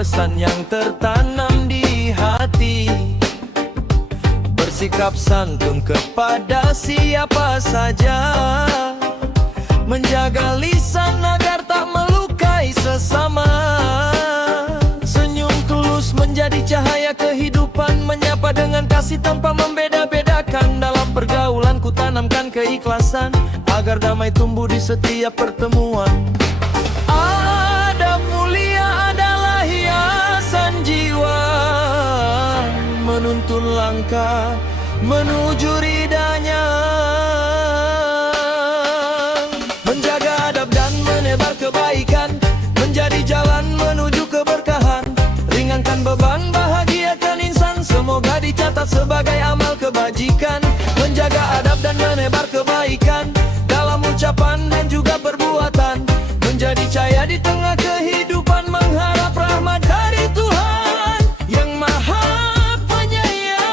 pesan yang tertanam di hati. Bersikap santun kepada siapa saja, menjaga lisan agar tak melukai sesama. Senyum tulus menjadi cahaya kehidupan, menyapa dengan kasih tanpa membeda-bedakan. Dalam pergaulan ku tanamkan keikhlasan, agar damai tumbuh di setiap pertemuan. Adab mulia adalah hiasan jiwa, menuntun langkah menuju ridanya. Menjaga adab dan menebar kebaikan, menjadi jalan menuju keberkahan. Ringankan beban, bahagiakan insan, semoga dicatat sebagai amal kebajikan. Menjaga adab dan menebar kebaikan, dalam ucapan dan juga perbuatan. Menjadi cahaya di tengah kehidupan, mengharap rahmat dari Tuhan yang Maha Penyayang.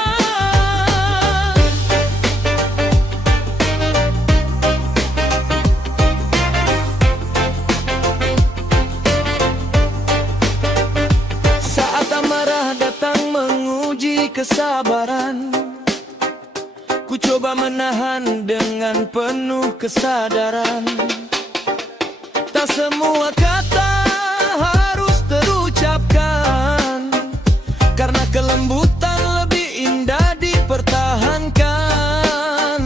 Saat amarah datang menguji kesabaran, ku coba menahan dengan penuh kesadaran. Tak semua kata harus terucapkan, karena kelembutan lebih indah dipertahankan.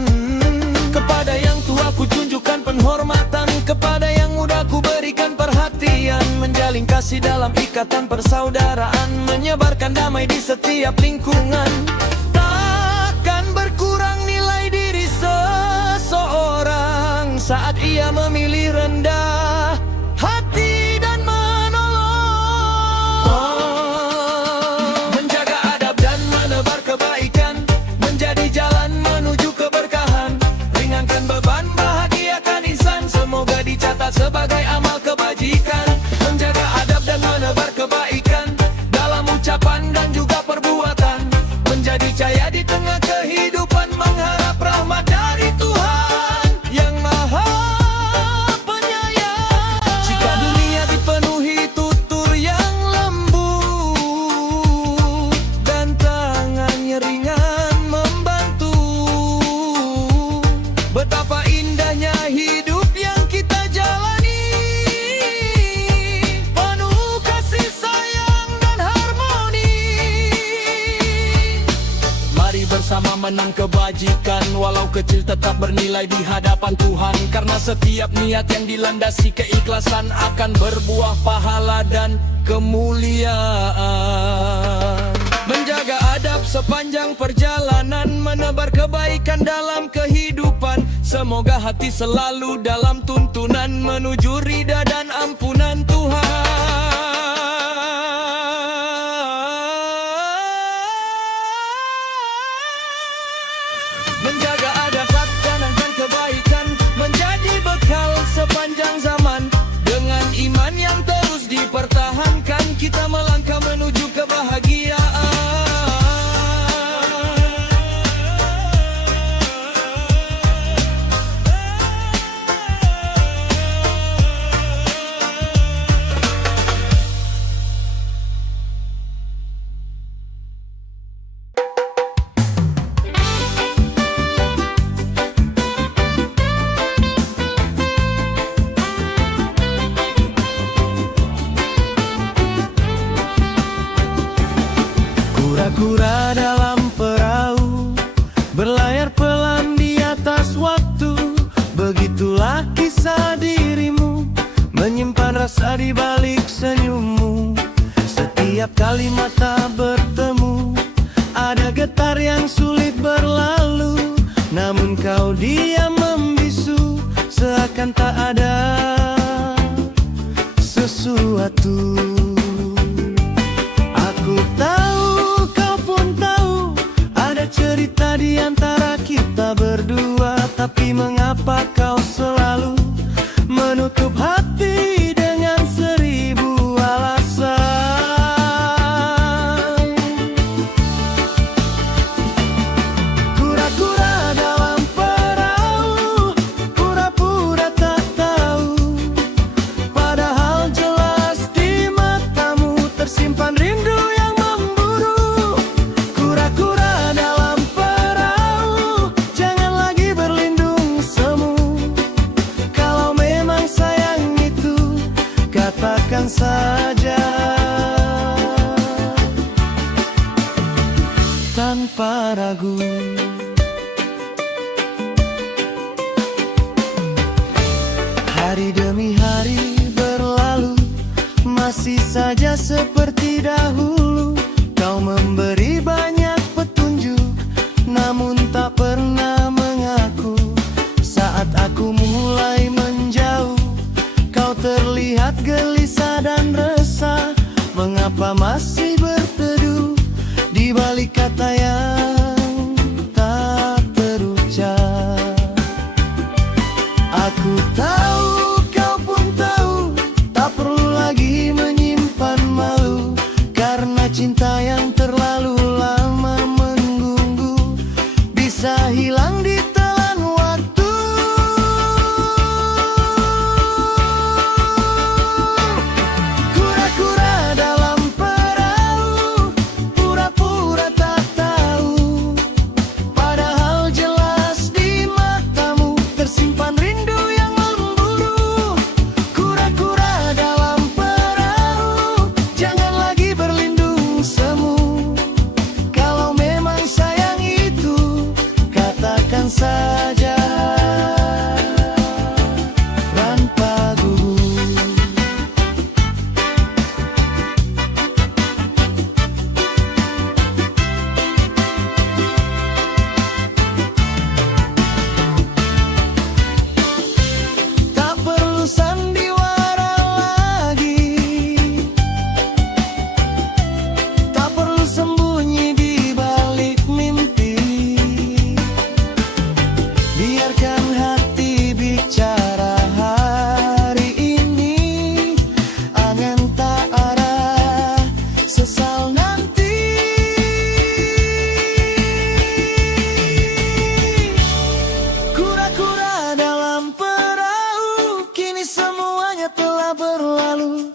Kepada yang tua ku tunjukkan penghormatan, kepada yang muda ku berikan perhatian. Menjalin kasih dalam ikatan persaudaraan, menyebarkan damai di setiap lingkungan. Takkan berkurang nilai diri seseorang saat ia memilih rendah hati dan menolong. Menjaga adab dan menebar kebaikan, menjadi jalan menuju keberkahan. Ringankan beban, bahagiakan insan, semoga dicatat sebagai amal kebajikan. Menjaga adab dan menebar kebaikan, dalam ucapan dan juga perbuatan. Menjadi cahaya di tengah kehidupan, mengharap rahmat dari Tuhan yang Maha Penyayang. Jika dunia dipenuhi tutur yang lembut, dan tangannya ringan membantu, betapa indahnya hidup yang kita jalani, penuh kasih sayang dan harmoni. Mari bersama menang kebajikan, walau kecil tetap bernilai di hadapan Tuhan. Karena setiap niat yang dilandasi keikhlasan akan berbuah pahala dan kemuliaan. Menjaga adab sepanjang perjalanan, menebar kebaikan dalam kehidupan. Semoga hati selalu dalam tuntunan, menuju ridha dan ampunan Tuhan. Menjaga adab, tanamkan kebaikan, menjadi bekal sepanjang zaman. Dengan iman yang terus dipertahankan, kita melangkah menuju kebahagiaan. Kura-kura dalam perahu, berlayar pelan di atas waktu. Begitulah kisah dirimu, menyimpan rasa di balik senyummu. Setiap kali mata bertemu, ada getar yang sulit berlalu. Namun kau diam membisu, seakan tak ada sesuatu. Aku tahu, kau pun tahu, ada cerita di antara kita berdua. Tapi mengapa kau selalu menutup hati dengan seribu alasan? Kura-kura dalam perahu, pura-pura tak tahu, padahal jelas di mata tanpa ragu. Hari demi hari berlalu, masih saja seperti dahulu. Kau memberi banyak petunjuk, namun tak pernah mengaku. Saat aku mulai menjauh, kau terlihat gelisah dan resah. Mengapa masih berteduh di balik kata yang tak terucap? Aku tahu, kau pun tahu, tak perlu lagi menyimpan malu, karena cinta yang terlalu lama menunggu bisa hilang di telan waktu. Kura-kura dalam perahu, pura-pura tak tahu, padahal jelas di matamu tersimpan rindu yang memburu. Kura-kura dalam perahu, jangan lagi berlindung semu. Kalau memang sayang itu, katakan saja tanpa gugup. Tak perlu sandiwara lagi, tak perlu sembunyi di balik mimpi. Biarkan hati bicara hari ini, angan tak arah, sesal nanti. Kura-kura dalam perahu, kini semuanya telah berlalu.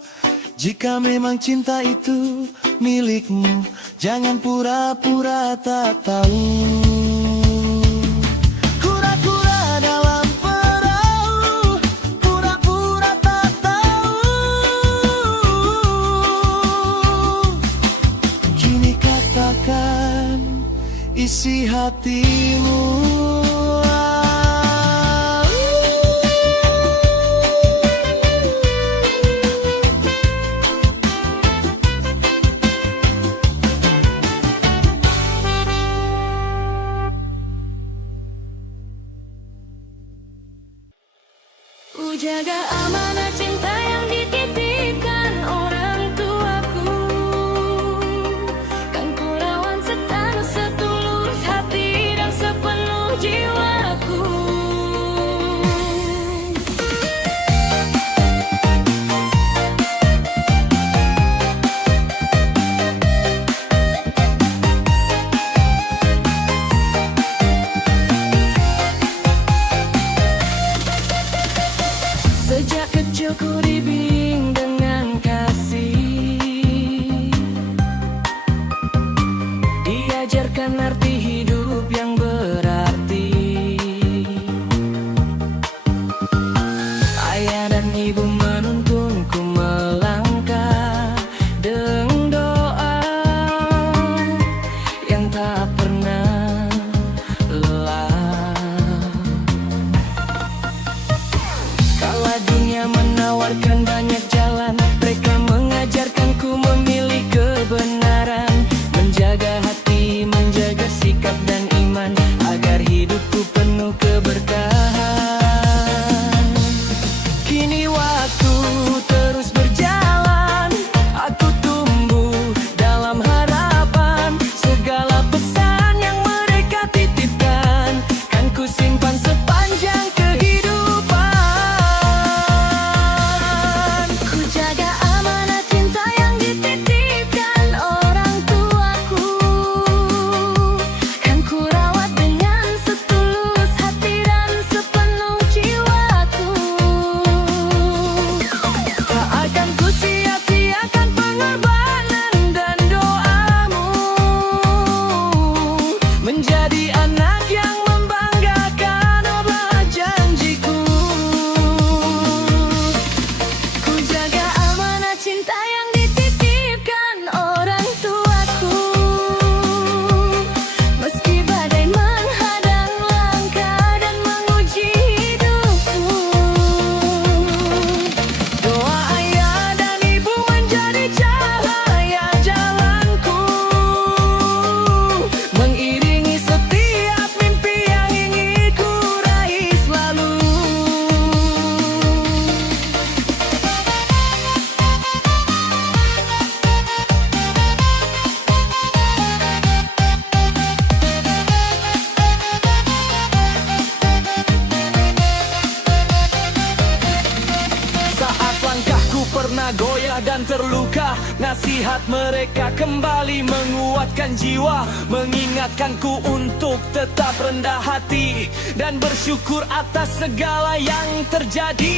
Jika memang cinta itu milikmu, jangan pura-pura tak tahu. Kura-kura dalam perahu, pura-pura tak tahu. Kini katakan isi hatimu. Ku jaga amanah cinta yang dititipkan orang tuaku, kan ku lawan setanu setulus hati dan sepenuh jiwa. Nasihat mereka kembali menguatkan jiwa, mengingatkanku untuk tetap rendah hati dan bersyukur atas segala yang terjadi.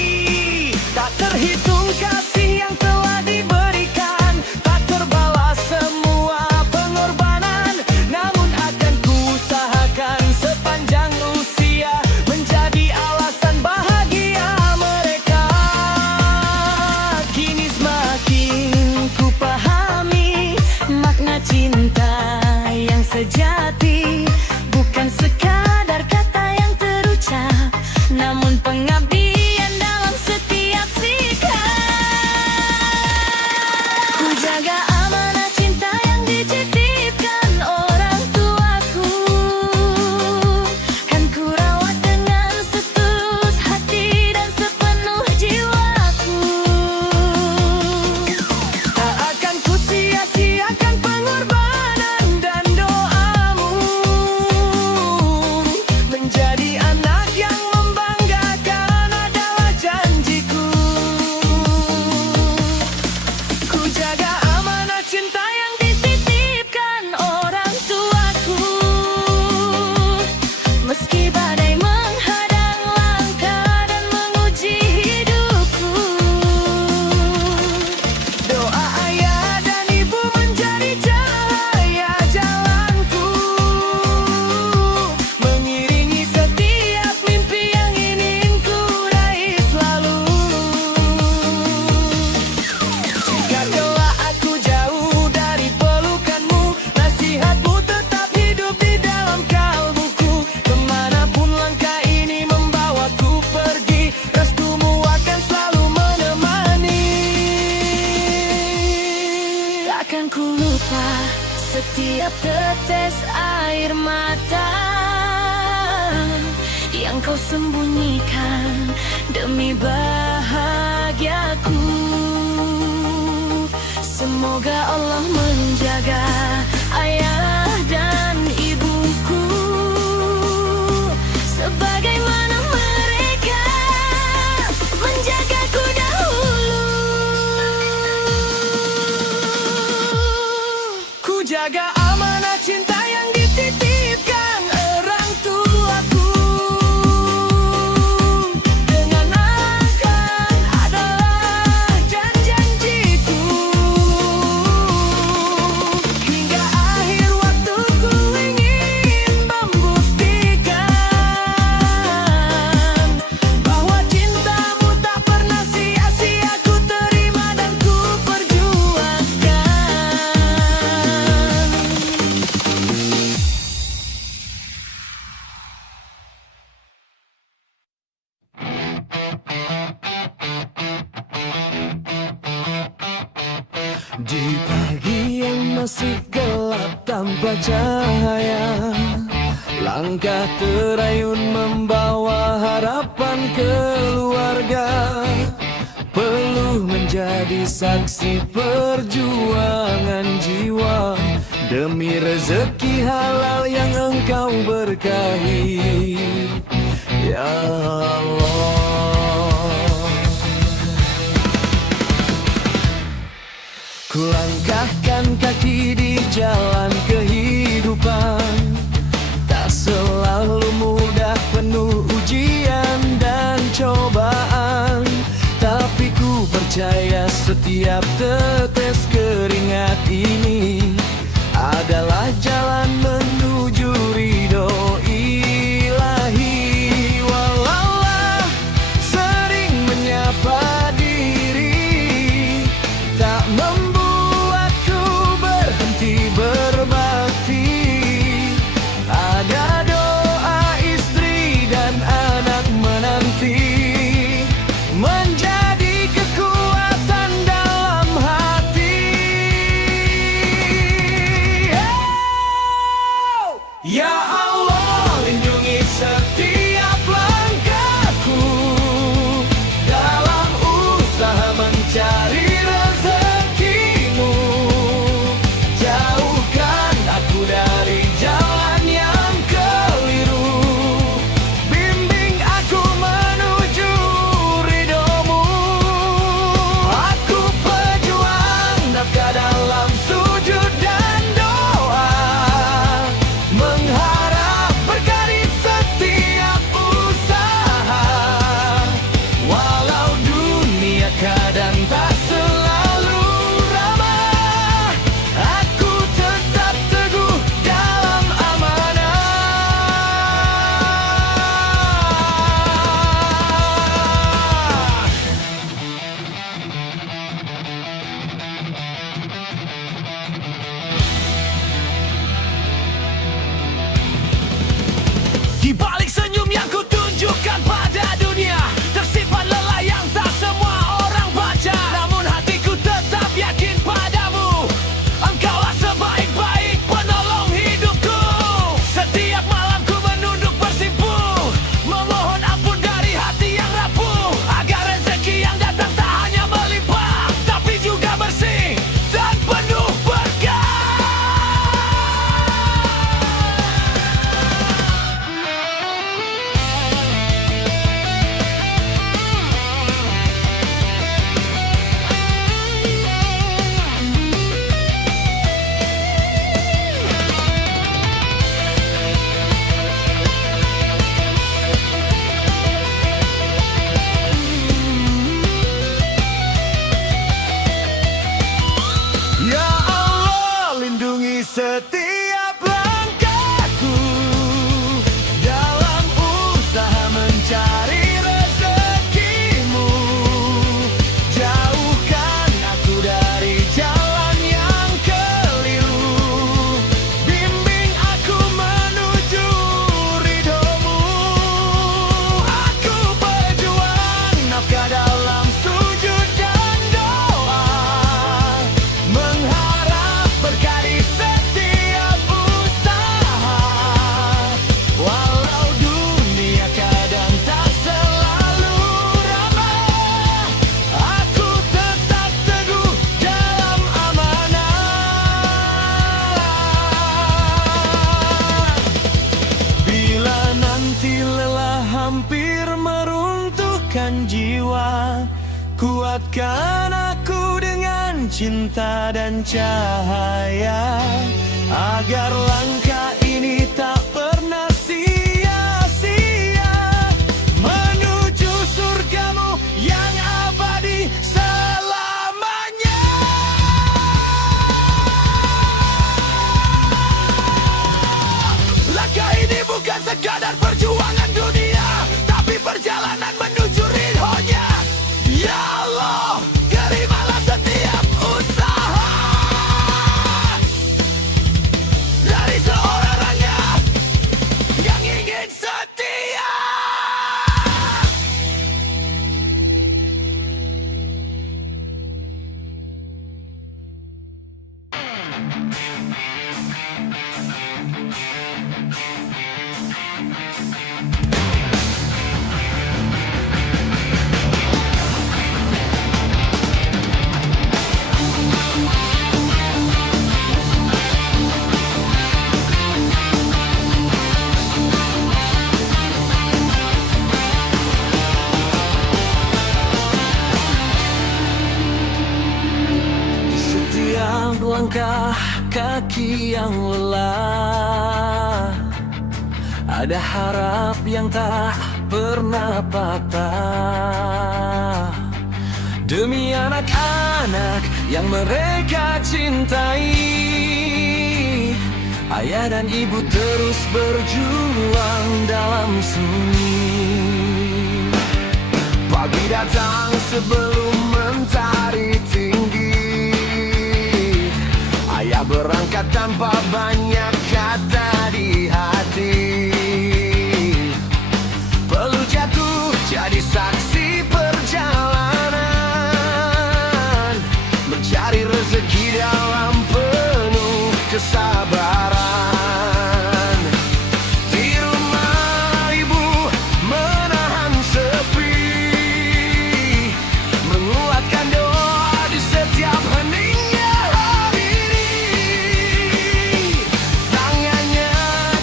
Tak terhitung kasih yang telah diberikan, tak terbalas semua pengorbanan. Namun akan kuusahakan sepanjang usia menjadi alasan bahagia mereka. Kini semakin ku pahami makna cinta yang sejati, bukan sekadar kata yang terucap, namun pengabdian dalam setiap sikap. Ku jaga amanah cinta yang dititipkan orang tuaku, kan ku rawat dengan setulus hati dan sepenuh jiwaku. Tak akan ku sia-siakan pengorbanan dan doamu, menjadi anak yang membanggakan adalah janjiku. Ku jaga amanah cinta yang dititipkan orang tuaku, meski badai menghadang langkah dan menguji hidupku. Doa ayah dan ibu menjadi cahaya jalanku, mengiringi setiap mimpi yang ingin ku raih selalu. Jika kelak aku jauh dari pelukanmu, nasihatmu tetap hidup di dalam kalbuku. Kemanapun langkah ini membawaku pergi, restumu akan selalu menemani. Takkan ku lupa setiap tetes air mata yang kau sembunyikan demi bahagiaku. Semoga Allah menjaga ayah dan ibuku sebagaimana mereka menjagaku dahulu. Ku jaga amanah cinta yang dititipkan orang tuaku, dengan akan adalah janjiku. Hingga akhir waktu ku ingin membuktikan bahwa cintamu tak pernah sia-sia ku terima dan ku perjuangkan. Di pagi yang masih gelap tanpa cahaya, langkah terayun membawa harapan keluarga. Perlu menjadi saksi perjuangan jiwa demi rezeki halal yang engkau berkahi, ya Allah. Kulangkahkan kaki di jalan kehidupan, tak selalu mudah, penuh ujian dan cobaan. Tapi ku percaya setiap tetes keringat ini adalah jalan menuju ridho ilahi. Walaulah sering menyapa diri, tak membuatku berhenti berbakti. Ada doa istri dan anak menanti, menjadi kekuatan dalam hati. Di setiap langkahku dalam usaha mencari rezekimu, jauhkan aku dari jalan yang keliru, bimbing aku menuju ridhomu. Aku berjuang nafkah dalam sujud dan doa, mengharap berkah di setiap usaha. Walau dunia kadang tak selalu ramah, aku tetap teguh dalam amanah. Bila nanti lelah hampir meruntuhkan jiwa, kuatkan aku dengan cinta dan cahaya, agar langkah ini tak pernah sia-sia, menuju surgamu yang abadi selamanya. Langkah ini bukan sekadar perjuangan dunia, tapi perjalanan menuju ridhonya. Ya Allah, terimalah setiap usaha dari seorang rakyat yang ingin setia. Di setiap langkah kaki yang lelah, ada harap yang tak pernah patah. Demi anak-anak yang mereka cintai, ayah dan ibu terus berjuang dalam sunyi. Pagi datang sebelum mentari tinggi, ayah berangkat tanpa banyak kata di hati. Perlu jatuh jadi saksi perjalanan, mencari rezeki dalam penuh kesabaran. Di rumah ibu menahan sepi, menguatkan doa di setiap heningnya hari ini. Tangannya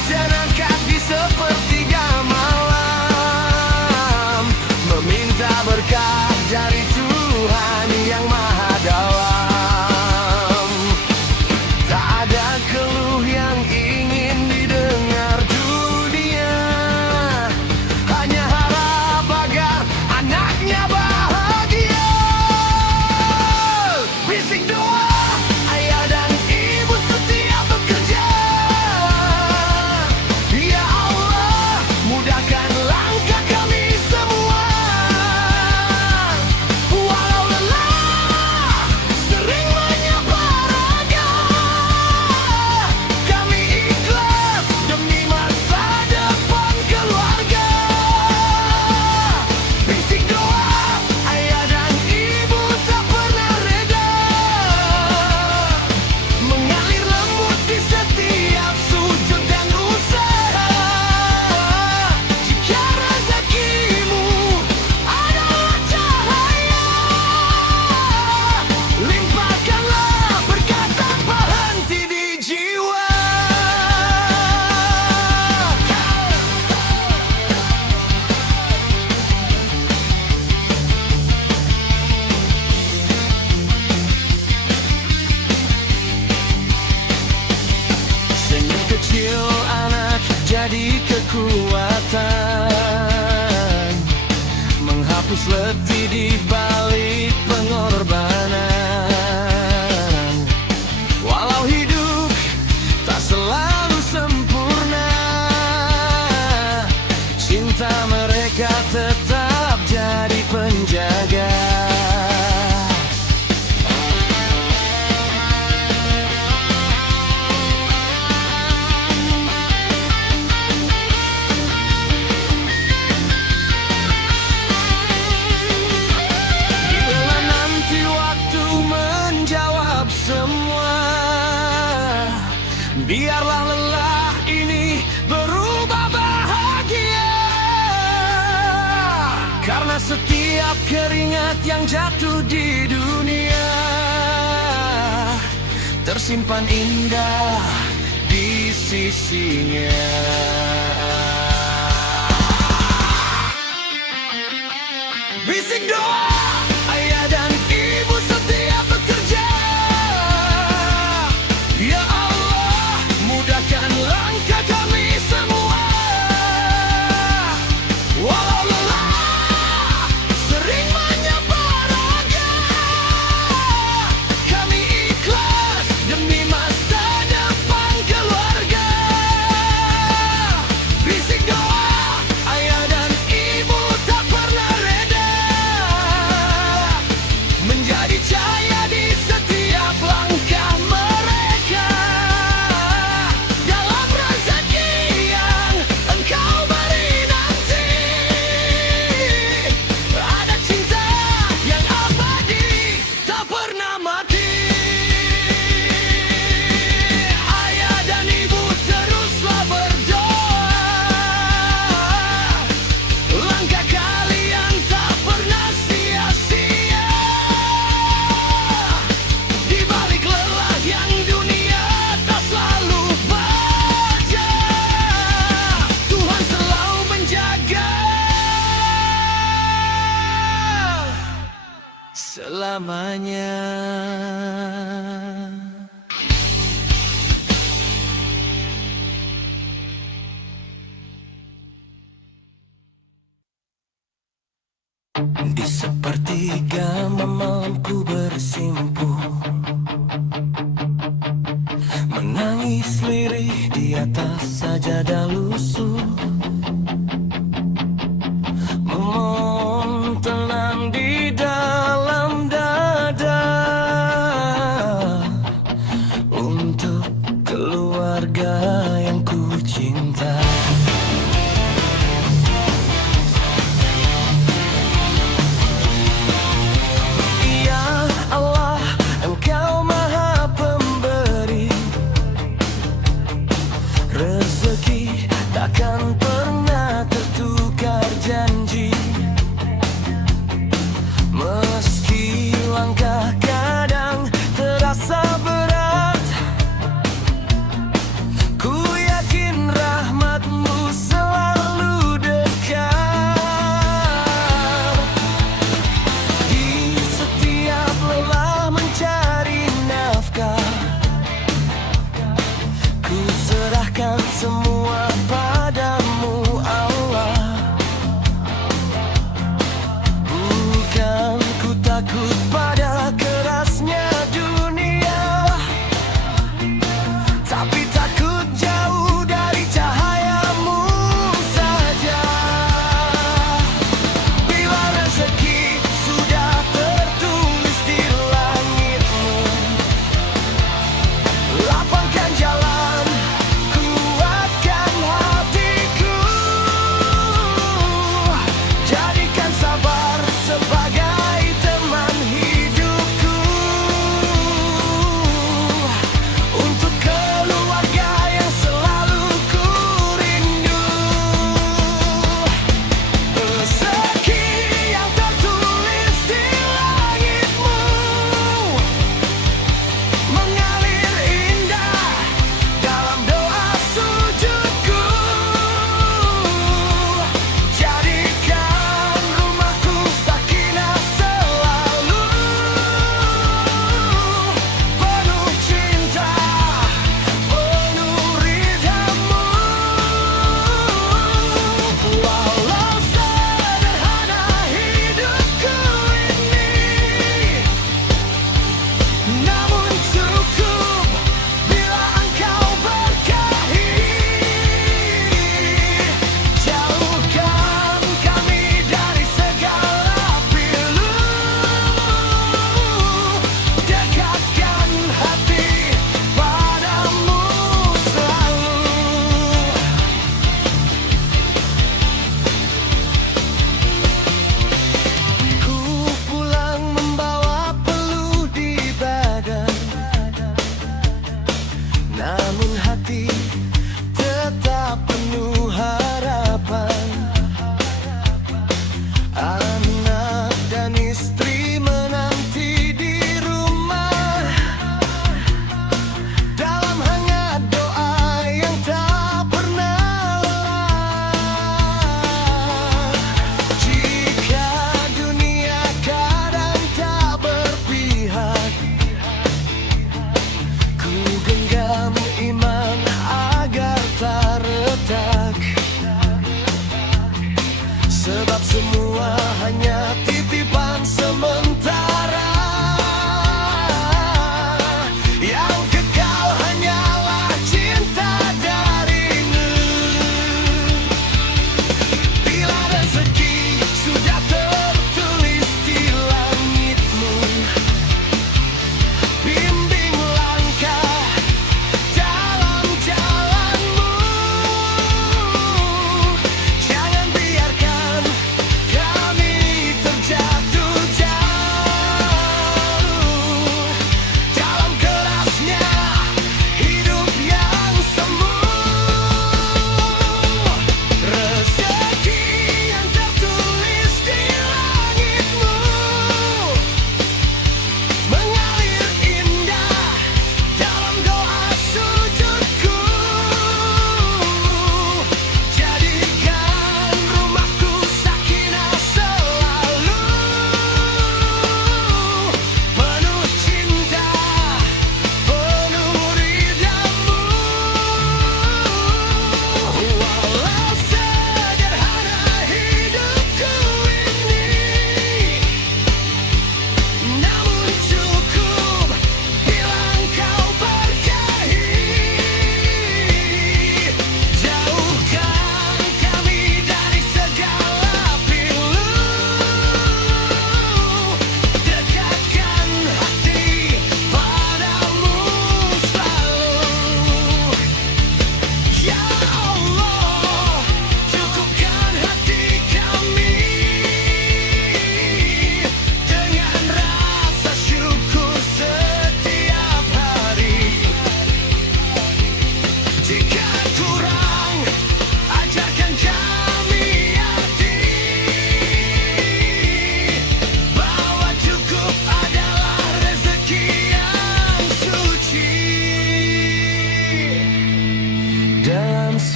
terangkat di sepertiga malam, meminta berkah dari Tuhan yang Maha Dalam. Tak ada keluh yang ingin didengar dunia, hanya harap agar anaknya bahagia. Bisik doa ayah dan ibu setiap bekerja. Ya Allah, mudahkan langkah kami semua. Walau lelah sering menyapa raga, kami ikhlas demi masa depan keluarga. Bisik doa ayah dan ibu tak pernah reda, mengalir lembut di setiap sujud dan usaha. Jika rezekimu adalah cahaya, limpahkanlah berkat tanpa henti di jiwa. Senyum kecil anak jadi kekuatan, menghapus letih di balik pengorbanan. Walau hidup Biarlah lelah ini berubah bahagia, karena setiap keringat yang jatuh di dunia tersimpan indah di sisinya. Bisik doa ayah dan ibu setiap bekerja, ya Allah mudahkan langkah kami semua. Walau lelah sering menyapa raga, kami ikhlas demi masa depan keluarga. Bisik doa ayah dan ibu tak pernah reda, menjadi cahaya di setiap langkah mereka. Dalam rezeki yang engkau beri nanti, ada cinta yang abadi tak pernah mati. Ayah dan ibu teruslah berdoa, langkah kalian tak pernah sia-sia. Di balik lelah yang dunia tak selalu baja, Tuhan selalu menjaga selamanya. Di sepertiga malamku bersimpuh, menangis lirih di atas sajadah lusuh, memohon tenang di dalam dada untuk keluarga yang ku cinta. Ya Allah, Engkau Maha Pemberi, rezeki takkan pernah tertukar janji. Meski langkah kadang terasa berat, ku yakin rahmat-Mu selalu dekat. Di setiap lelah mencari nafkah, ku serahkan semua padamu Allah. Bukan ku takut pada kerasnya dunia, tapi takut jauh dari cahaya-Mu saja. Bila rezeki sudah tertulis di langit-Mu, lapangkan jalan, kuatkan hatiku, jadikan sabar sebagai teman hidupku, untuk keluarga yang selalu ku rindu. Rezeki yang tertulis di langit-Mu mengalir indah dalam doa sujudku, jadikan rumahku sakinah selalu, penuh cinta, penuh ridha-Mu. Walau sederhana hidupku ini, namun cukup bila Engkau berkahi. Jauhkan kami dari segala pilu, dekatkan hati padamu selalu. Ku pulang membawa peluh di badan, namun hati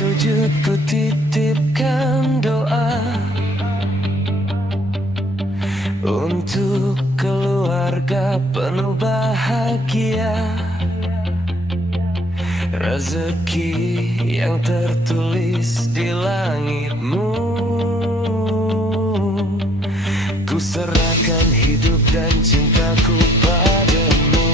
sujud ku titipkan doa untuk keluarga penuh bahagia, rezeki yang tertulis di langitmu. Ku serahkan hidup dan cintaku padamu.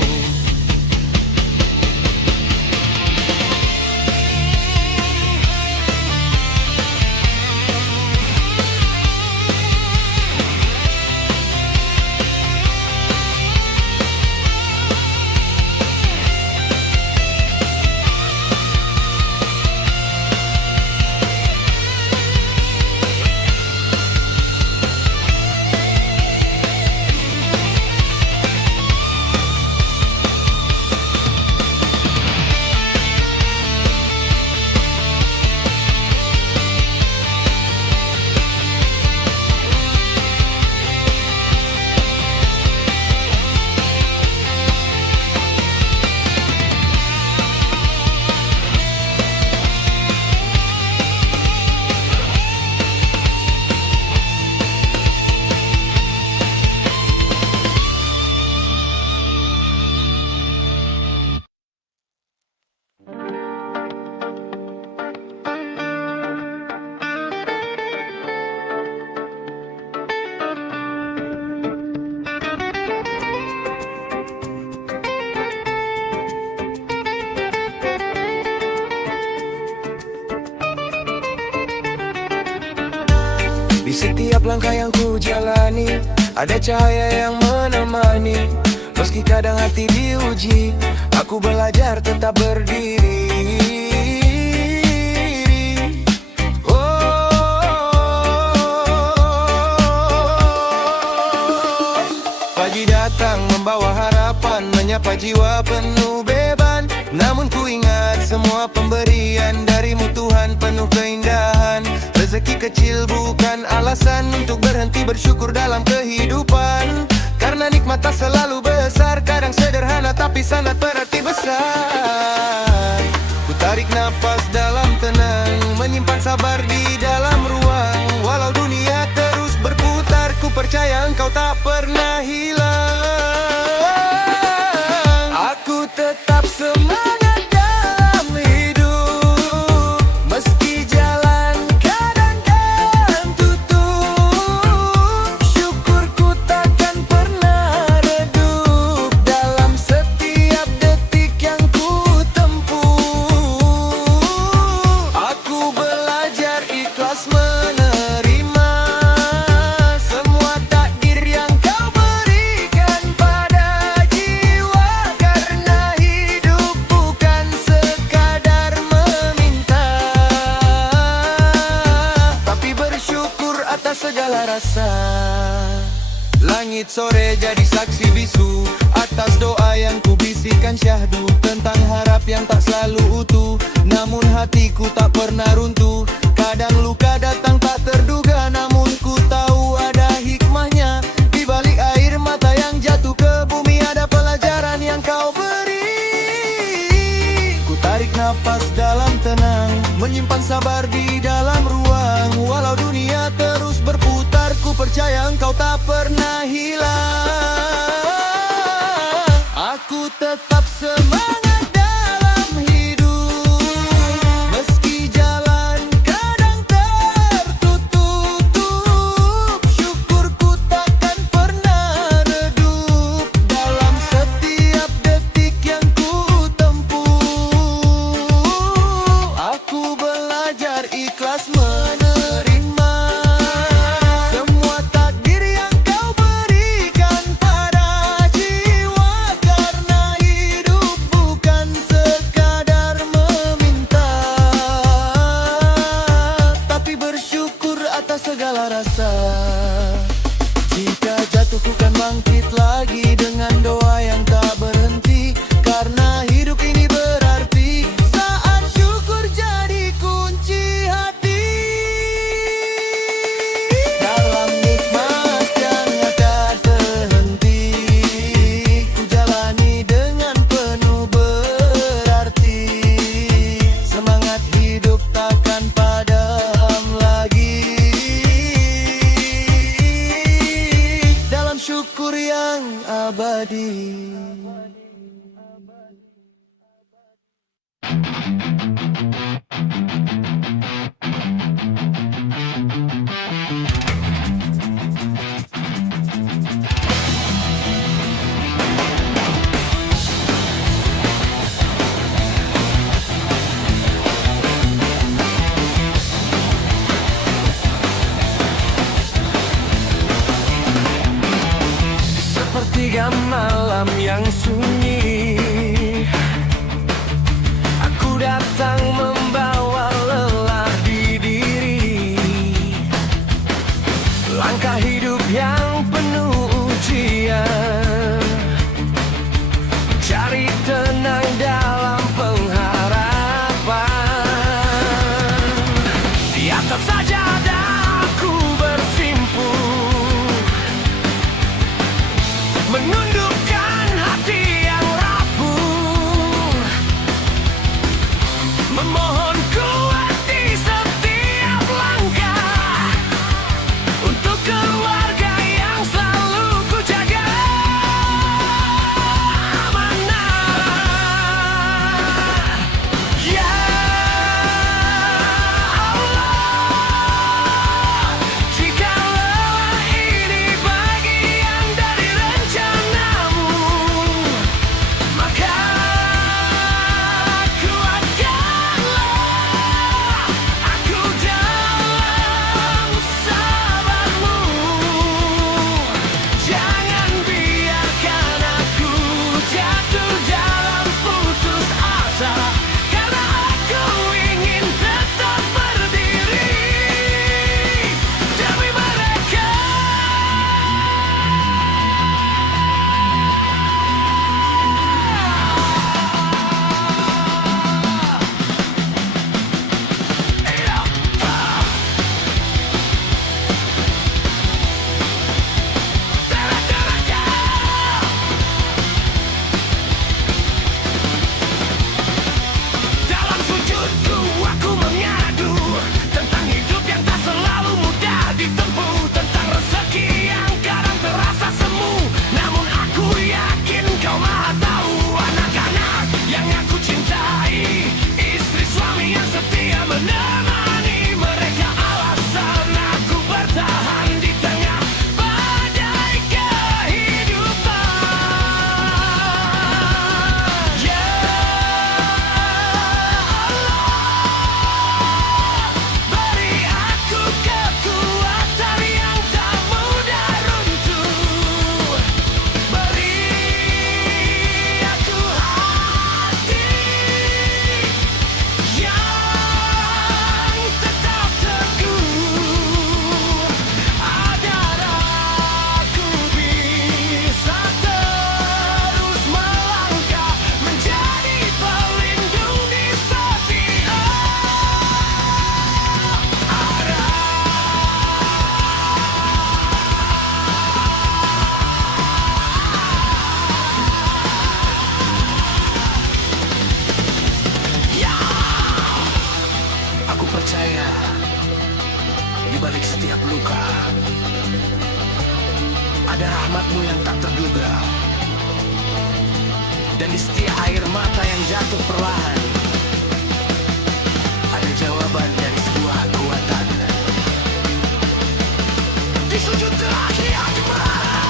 Di setiap langkah yang ku jalani, ada cahaya yang menemani. Meski kadang hati diuji, aku belajar tetap berdiri. Pagi datang membawa harapan, menyapa jiwa penuh beban. Namun ku ingat semua pemberian darimu Tuhan penuh keindahan. Rezeki kecil bukan alasan untuk berhenti bersyukur dalam kehidupan. Karena nikmat tak selalu besar, kadang sederhana tapi sangat berarti besar. Ku tarik nafas dalam tenang, menyimpan sabar di dalam ruang. Walau dunia terus berputar, ku percaya engkau tak pernah hilang. Aku tetap semangat dalam hidup, meski jalan kadang tutup. Syukurku takkan pernah redup dalam setiap detik yang ku tempuh. Aku belajar ikhlas menerima semua takdir yang kau berikan pada jiwa. Karena hidup bukan sekadar meminta, tapi bersyukur atas segala rasa. Langit sore jadi saksi bisu atas doa yang ku bisikan syahdu tentang harap yang tak selalu utuh. Namun hatiku tak pernah runtuh. Kadang luka datang tak terduga, namun ku tahu ada hikmahnya. Di balik air mata yang jatuh ke bumi ada pelajaran yang kau beri. Ku tarik nafas dalam tenang, menyimpan sabar di dalam ruang. Walau dunia terus berputar, ku percaya engkau tak pernah hilang. Aku tetap semangat dalam hidup, meski jalan kadang tertutup. Syukurku takkan pernah redup dalam setiap detik yang ku tempuh. Aku belajar ikhlas menerima semua takdir yang kau berikan pada jiwa. Karena hidup bukan sekadar meminta, tapi bersyukur atas segala rasa. Jika jatuh ku kan bangkit lagi dengan doa yang tak berhenti. Karena hidup ini berarti saat syukur jadi kunci hati. Dalam nikmat yang tak terhenti, ku jalani dengan penuh berarti. Semangat hidup tak datang membawa lelah di diri. Langkah hidup yang penuh ujian, cari tenang dalam pengharapan. Di atas sajadah aku bersimpuh, menundukkan hati yang rapuh, memohon kuat di setiap langkah untuk keluarga yang selalu ku jaga amanah. Ya Allah, jika lelah ini bagian dari rencanamu, maka kuatkanlah aku dalam sabarmu. Jangan biarkan aku jatuh dalam putus asa, karena aku ingin tetap berdiri demi mereka. Dalam sujudku aku mengadu tentang hidup yang tak selalu mudah ditempuh, tentang rezeki yang kadang terasa semu. Namun aku yakin kau maha tahu. Anak-anak yang aku cintai, istri suami yang setia menemani, mereka alasan aku bertahan di tengah badai kehidupan. Ya Allah, beri aku kekuatan yang tak mudah runtuh. Beri aku hati yang tetap teguh, agar aku bisa terus melangkah menjadi pelindung di setiap arah. Ya, aku percaya di balik setiap luka ada rahmat-Mu yang tak terduga, dan di setiap air mata yang jatuh perlahan ada jawaban dari sebuah kekuatan. Di sujud terakhir aku berharap,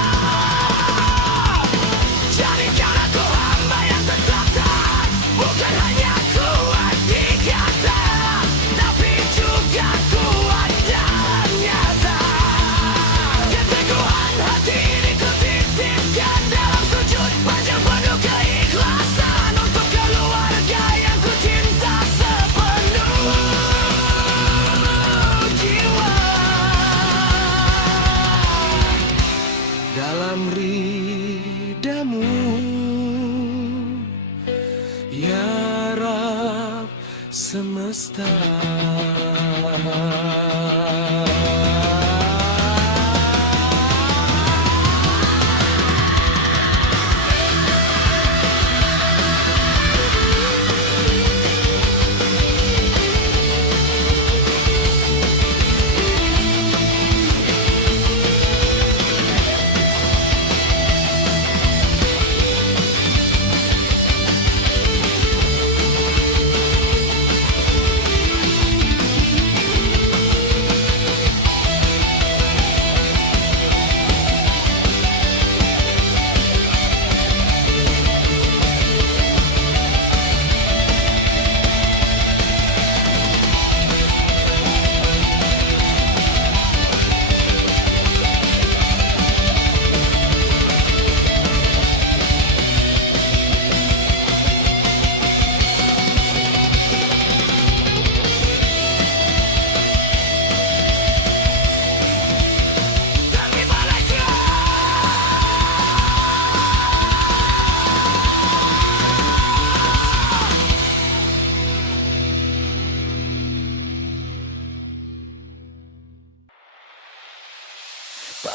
jadikan aku hamba yang tetap taat, bukan hanya kuat di kata, tapi juga kuat dalam nyata. Keteguhan hati ini kutitipkan dalam sujud panjang penuh keikhlasan untuk keluarga yang ku cinta sepenuh jiwa. Dalam ridhamu, ya Rab semesta.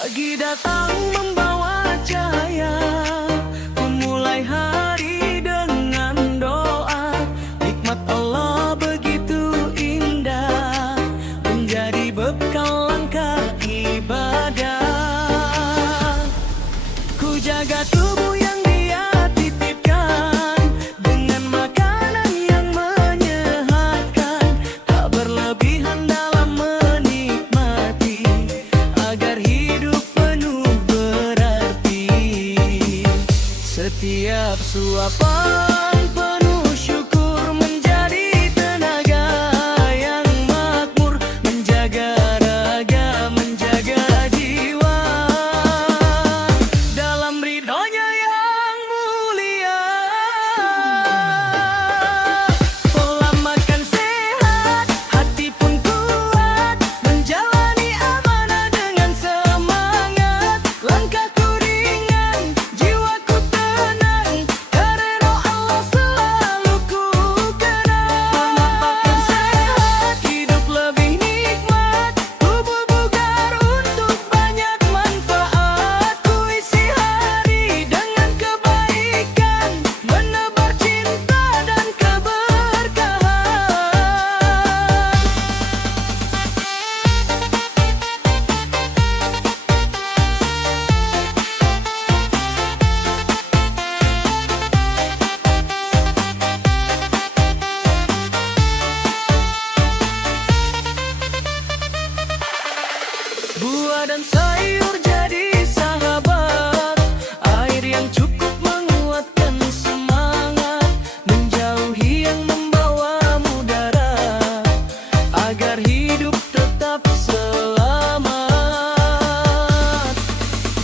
Pagi datang membawa cahaya, ku mulai hari dengan doa. Nikmat Allah begitu indah, menjadi bekal langkah ibadah. Ku jaga tubuh yang Dia titipkan dengan makanan yang menyehatkan, tak berlebihan dalam menikmati, agar hidup penuh berarti. Setiap suapan penuh syukur menjadi tenaga yang makmur, menjaga raga, menjaga jiwa dalam ridhonya yang mulia. Pola makan sehat, hati pun kuat, menjalani amanah dengan semangat. Langkahku ringan, jiwaku tenang, karena Allah selalu ku kenang. Makan sehat, hidup lebih nikmat, tubuh bugar untuk banyak manfaat. Ku isi hari dengan kebaikan, menebar cinta dan keberkahan. Buah dan sayur jadi sahabat, air yang cukup menguatkan semangat, menjauhi yang membawa mudarat, agar hidup tetap selamat.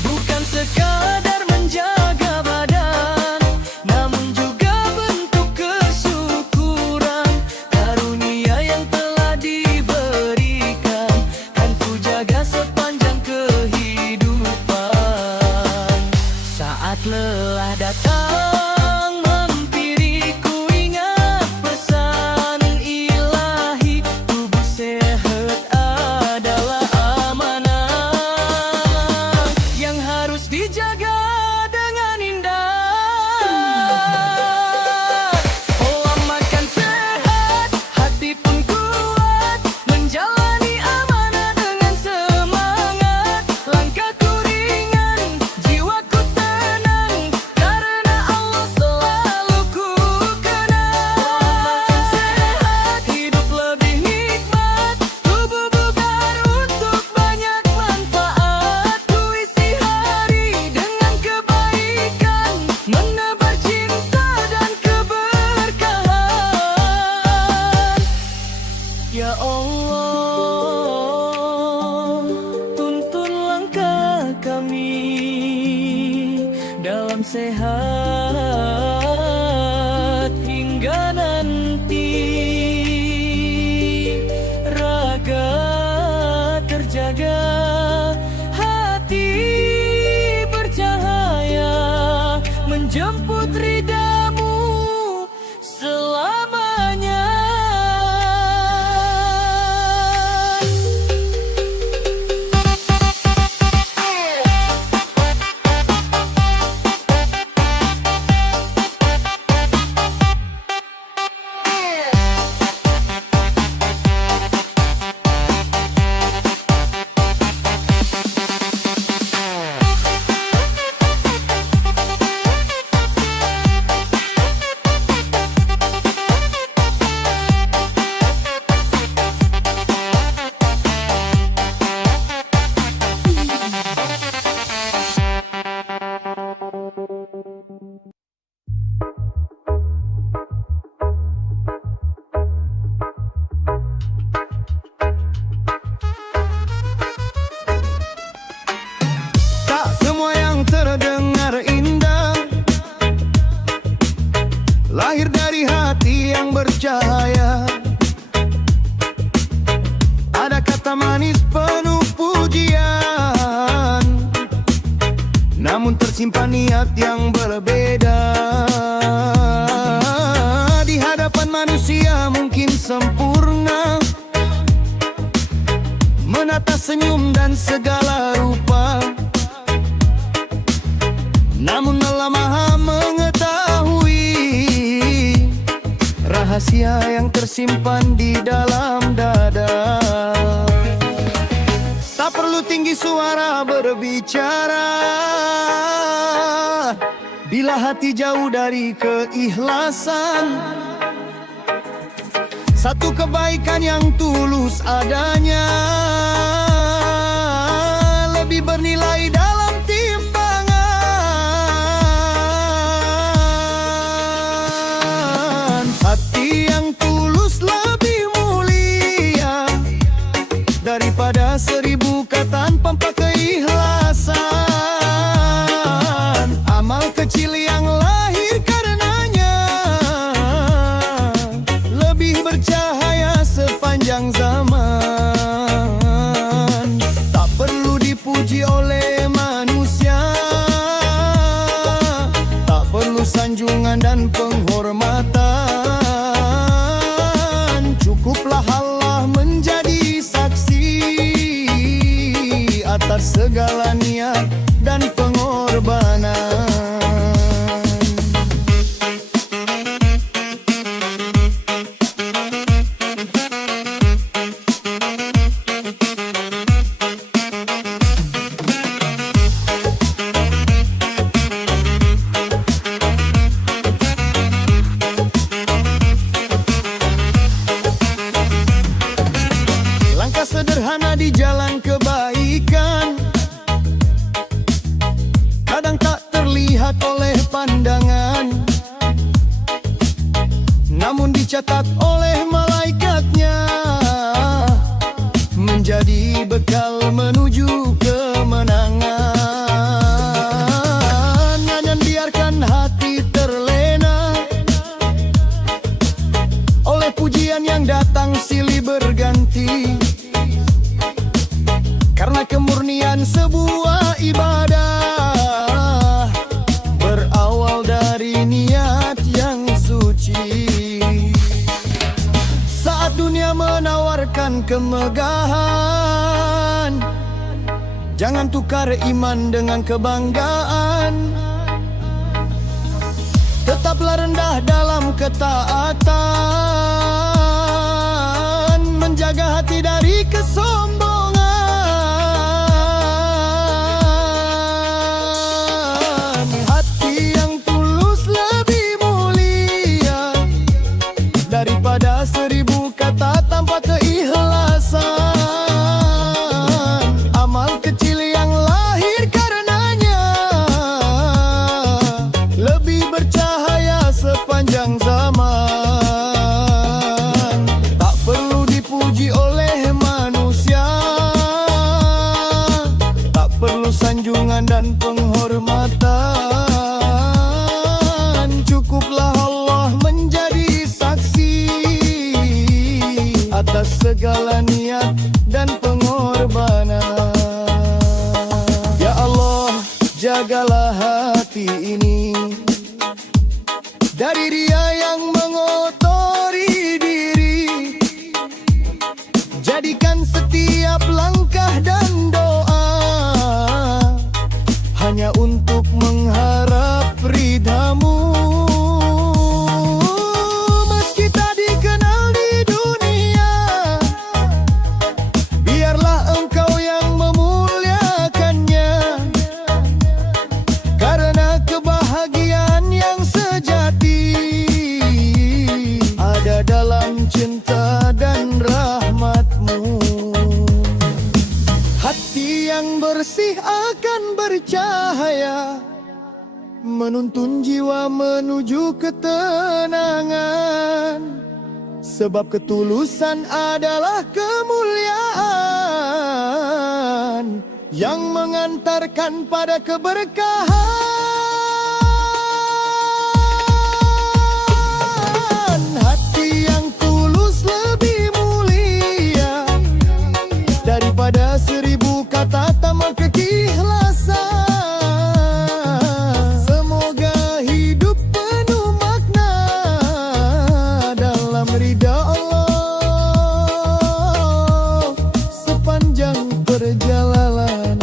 Bukan sekadar menjaga badan, namun juga bentuk kesyukuran, karunia yang telah diberikan, kan ku jaga sepanjang kehidupan. Saat lelah datang mempiri, ku ingat pesan ilahi, tubuh sehat adalah amanah yang harus dijaga dengan indah. Pola makan sehat, hati pun kuat, menjalani amanah dengan semangat. Langkahku ringan, jiwaku tenang, karena Allah selalu ku kenang. Makan sehat, hidup lebih nikmat, tubuh bugar untuk banyak manfaat. Ku isi hari dengan kebaikan, menebar cinta dan keberkahan. Ya Allah, tuntun langkah kami dalam sehat hingga nanti, raga terjaga, hati bercahaya, menjemput ridhamu selamanya. Tak semua yang terdengar indah lahir dari hati yang bercahaya. Ada kata manis penuh pujian, namun tersimpan niat yang berbeda. Di hadapan manusia mungkin sempurna, menata senyum dan segala rupa, rahasia yang tersimpan di dalam dada. Tak perlu tinggi suara berbicara, bila hati jauh dari keikhlasan. Satu kebaikan yang tulus adanya lebih bernilai dalam timbangan. Hati yang tulus lebih mulia daripada 1000 kata tanpa keikhlasan. Amal kecil yang lahir karenanya lebih bercahaya sepanjang zaman. Tak perlu dipuji oleh manusia, tak perlu sanjungan dan penghormatan. Cukuplah Allah menjadi saksi atas segala niat dan pengorbanan. Langkah sederhana di jalan kebaikan kadang tak terlihat oleh pandangan, namun dicatat oleh malaikatnya menjadi bekal menuju kemenangan. Jangan biarkan hati terlena oleh pujian yang datang silih berganti, karena kemurnian sebuah ibadah berawal dari niat yang suci. Saat dunia menawarkan kemegahan, jangan tukar iman dengan kebanggaan. Tetaplah rendah dalam ketaatan, menjaga hati dari kesombongan. Hati yang tulus lebih mulia daripada 1000 kata tanpa keikhlasan. Amal kecil yang lahir karenanya lebih bercahaya sepanjang zaman. Tak perlu dipuji oleh manusia, tak perlu sanjungan dan penghormatan. Cukuplah Allah menjadi saksi atas segala niat dan pengorbanan. Ya Allah, jagalah hati ini dari ria yang mengotori diri. Jadikan setiap langkah dan doa hanya untuk mengharap ridhamu. Meski tak dikenal di dunia, biarlah Engkau yang memuliakannya, karena kebahagiaan yang sejati ada dalam cinta dan rahmat-Mu. Hati yang bersih akan bercahaya, menuntun jiwa menuju ketenangan. Sebab ketulusan adalah kemuliaan yang mengantarkan pada keberkahan. Hati yang tulus lebih mulia daripada 1000 kata tanpa keikhlasan. Semoga hidup penuh makna dalam ridha Allah sepanjang perjalanan.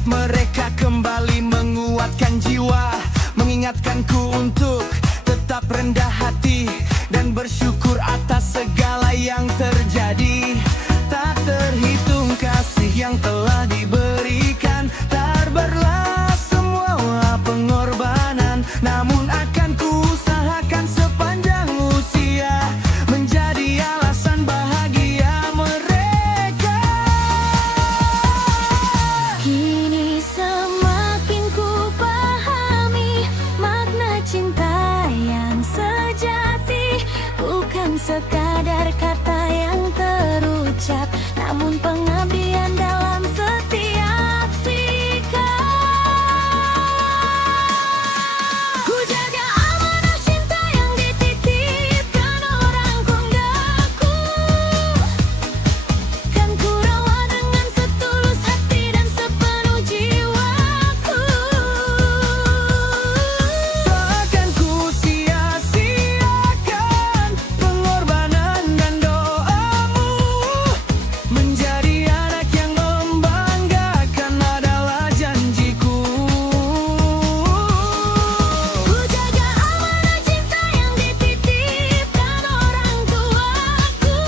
Membuat mereka kembali menguatkan jiwa, mengingatkanku untuk tetap rendah hati dan bersyukur atas segala yang terjadi. Tak terhitung kasih yang telah diberikan, terbelah semua pengorbanan. Namun akan kuusahakan sepanjang usia menjadi alasan bahagia mereka. Kini semakin ku pahami makna cinta yang sejati, bukan sekadar kata yang terucap, namun pengabdian dalam setiap sikap. Ku jaga amanah cinta yang dititipkan orang konggaku, kan ku rawat dengan setulus hati dan sepenuh jiwaku. Takkan ku sia-siakan pengorbanan dan doamu. Menjadi anak yang membanggakan adalah janjiku. Ku jaga amanah cinta yang dititipkan orang tuaku,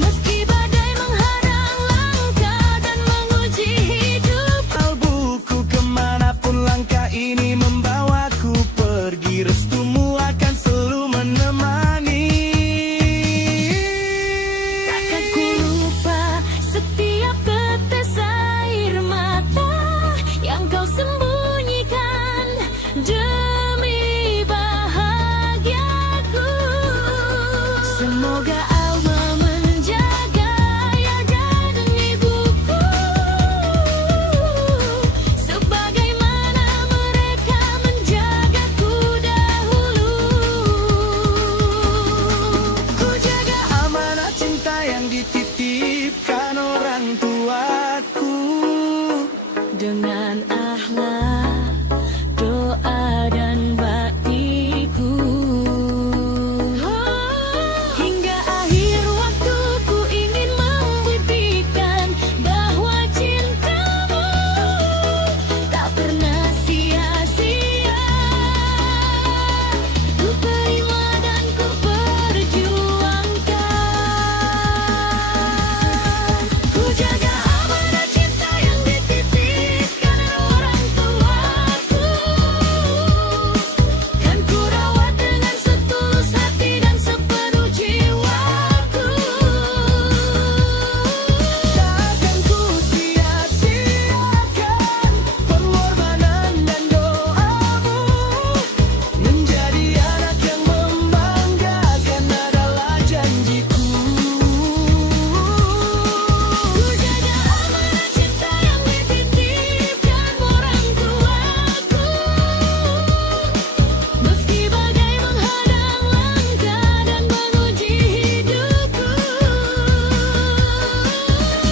meski badai menghadang langkah dan menguji hidup. Kalbuku kemanapun langkah ini membawaku pergi, restumu akan selalu menemani. Takkan ku lupa setiap tetes air mata yang kau sembunyikan demi bahagiaku. Semoga Allah menjaga ayah dan ibuku, sebagaimana mereka menjagaku dahulu. Ku jaga Amanah cinta yang dititipkan orang tuaku. dengan akhlak, doa dan baktiku. Hingga akhir waktu ku ingin membuktikan bahwa cintamu tak pernah sia-sia. Ku terima dan ku perjuangkan. Ku jaga amanah cinta yang dititipkan orang tuaku, kan ku rawat dengan setulus hati dan sepenuh jiwaku. Takkan ku sia-siakan pengorbanan dan doamu. Menjadi anak yang membanggakan adalah janjiku. Ku jaga amanah cinta yang dititipkan orang tuaku, meski badai menghadang langkah dan menguji hidupku.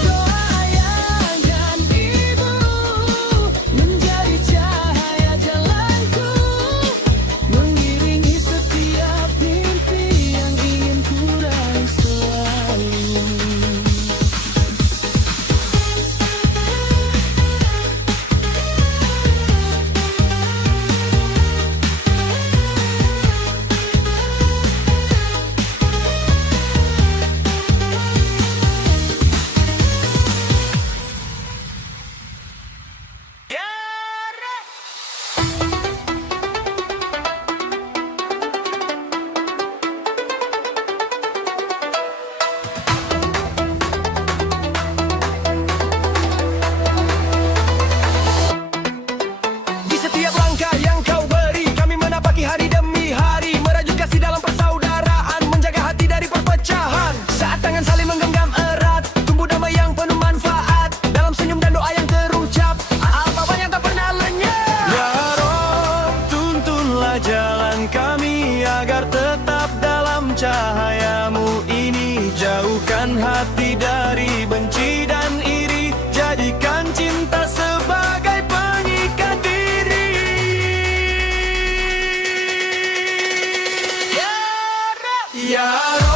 Doa ayah dan ibu menjadi cahaya jalanku, mengiringi setiap mimpi yang ingin ku raih selalu. Di setiap langkah yang kau beri, kami menapaki hari demi hari, merajut kasih dalam persaudaraan, menjaga hati dari perpecahan. Saat tangan saling menggenggam erat, tumbuh damai yang penuh manfaat, dalam senyum dan doa yang terucap, apa yang tak pernah lenyap. Ya Rob, tuntunlah jalan kami agar tetap dalam cahayamu ini. Jauhkan hati dari benci dan iri, jadikan cinta sebagai pengikat diri. Ya Rob,